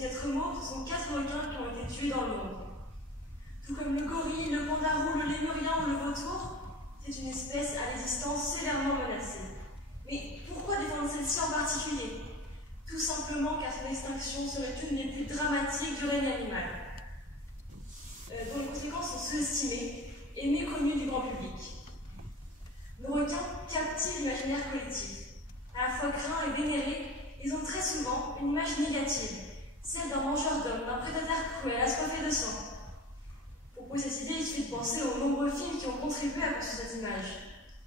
Quatre mots, ce sont 4 requins qui ont été tués dans le monde. Tout comme le gorille, le pandarou, le lémurien ou le vautour, c'est une espèce à l'existence sévèrement menacée. Mais pourquoi défendre celle-ci en particulier? Tout simplement car son extinction serait une des plus dramatiques du règne animal, dont les conséquences sont sous-estimées et méconnues du grand public. Nos requins captivent l'imaginaire collectif. À la fois craints et vénérés, ils ont très souvent une image négative, celle d'un mangeur d'hommes, d'un prédateur cruel, assoiffé de sang. Pour poser cette idée, il suffit de penser aux nombreux films qui ont contribué à construire cette image.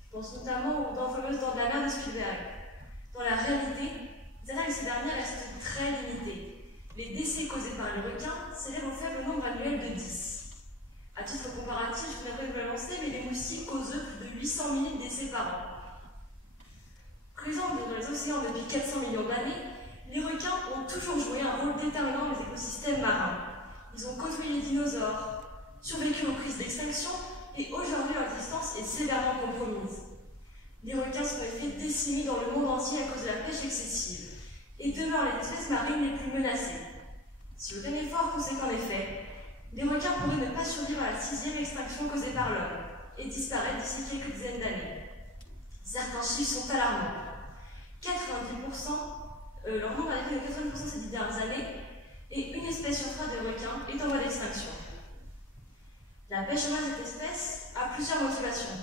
Je pense notamment aux fameuses Dents de la Mer de Spielberg. Dans la réalité, les attaques de ces dernières restent très limitées. Les décès causés par les requins s'élèvent au faible nombre annuel de 10. À titre comparatif, je pourrais vous l'annoncer, mais les moustiques causent plus de 800 000 décès par an. Creusant dans les océans depuis 400 millions d'années, les requins ont toujours joué un rôle déterminant dans les écosystèmes marins. Ils ont côtoyé les dinosaures, survécu aux crises d'extinction et aujourd'hui leur existence est sévèrement compromise. Les requins sont en effet décimés dans le monde entier à cause de la pêche excessive et demeurent les espèces marines les plus menacées. Si aucun effort conséquent est fait, les requins pourraient ne pas survivre à la 6e extinction causée par l'homme et disparaître d'ici quelques dizaines d'années. Certains chiffres sont alarmants. 90%, leur nombre a décliné de 80% ces 10 dernières années, et une espèce sur 3 de requins est en voie d'extinction. La pêche en masse de cette espèce a plusieurs motivations.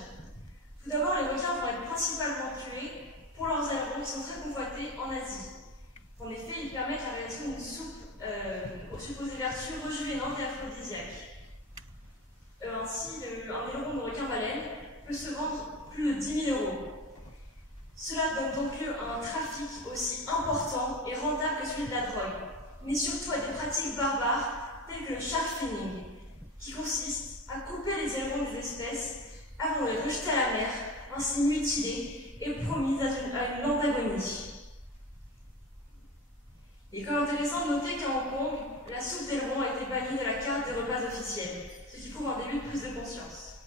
Tout d'abord, les requins vont être principalement tués pour leurs ailerons qui sont très convoités en Asie. En effet, ils permettent la réalisation d'une soupe aux supposées vertus rejuvénantes et aphrodisiaques. Ainsi, un aileron de requin-baleine peut se vendre plus de 10 000 €. Cela donne donc lieu à un trafic aussi important et rentable que celui de la drogue, mais surtout à des pratiques barbares telles que le shark finning, qui consiste à couper les ailerons des espèces avant de les rejeter à la mer, ainsi mutilées et promises à une lente agonie. Il est quand même intéressant de noter qu'à Hong Kong, la soupe d'aileron a été bannie de la carte des repas officiels, ce qui prouve un début de prise de conscience.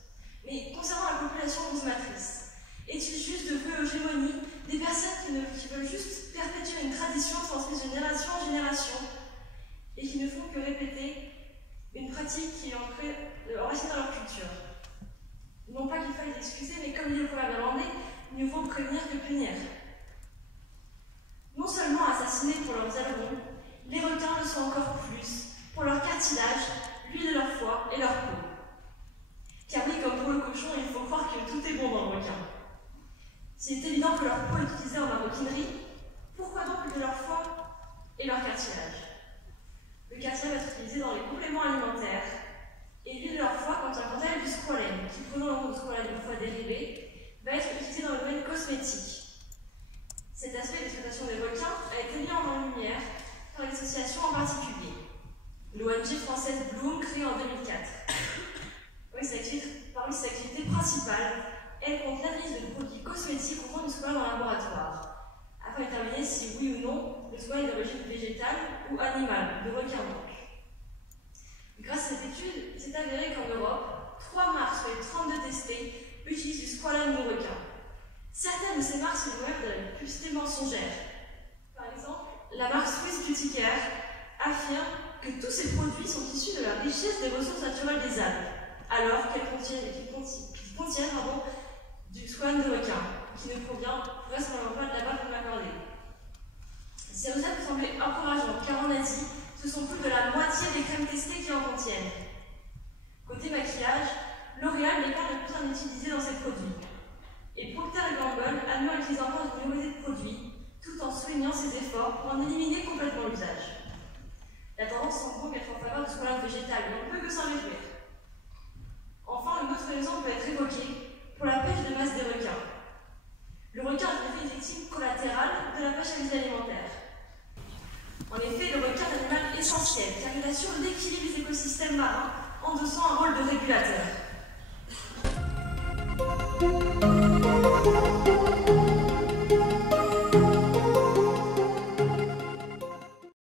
Mais concernant la population consommatrice, est-il juste de vouer l'hégémonie des personnes qui veulent juste perpétuer une tradition transmise de génération en génération et qui ne font que répéter une pratique qui est enracinée dans leur culture? Non pas qu'il faille les excuser, mais comme dit le proverbe irlandais, mieux vaut prévenir que punir. Non seulement assassinés pour leurs ailerons, les requins le sont encore plus pour leur cartilage, l'huile de leur foie et leur peau. Car oui, comme pour le cochon, il faut croire que tout est bon dans le requin. S'il est évident que leur peau est utilisée en maroquinerie, pourquoi donc de leur foie et leur cartilage? Le cartilage va être utilisé dans les compléments alimentaires et l'huile de leur foie contient du squalène, qui, prenant le nom de squalène une fois dérivé, va être utilisé dans le domaine cosmétique. Cet aspect d'exploitation des requins a été mis en lumière par une association en particulier, l'ONG française Bloom, créée en 2004. Parmi ses activités principales, elle compte l'analyse de produits cosmétiques contenant du squalène en laboratoire, afin de déterminer si oui ou non le squalène est d'origine végétale ou animale, de requin donc. Grâce à cette étude, il s'est avéré qu'en Europe, 3 marques sur les 32 testées utilisent du squalène de requin. Certaines de ces marques sont même de la publicité mensongère. Par exemple, la marque Swiss Beauty Care affirme que tous ces produits sont issus de la richesse des ressources naturelles des algues, alors qu'ils contiennent du squalène de requin, qui ne provient vraisemblablement pas de la base de m'accorder. Ces résultats peut sembler encourageants, car en Asie, ce sont plus de la moitié des crèmes testées qui en contiennent. Côté maquillage, L'Oréal n'est pas le plus en utiliser dans ses produits. Et Procter & Gamble admet utiliser encore une minorité de produits, tout en soulignant ses efforts pour en éliminer complètement l'usage. La tendance semble donc être en faveur du squalène végétal, mais on ne peut que s'en réjouir. Enfin, une autre raison peut être évoquée pour la pêche de masse des requins. Le requin est une victime collatérale de la pêche à visée alimentaire. En effet, le requin est un animal essentiel car il assure l'équilibre des écosystèmes marins en endossant un rôle de régulateur.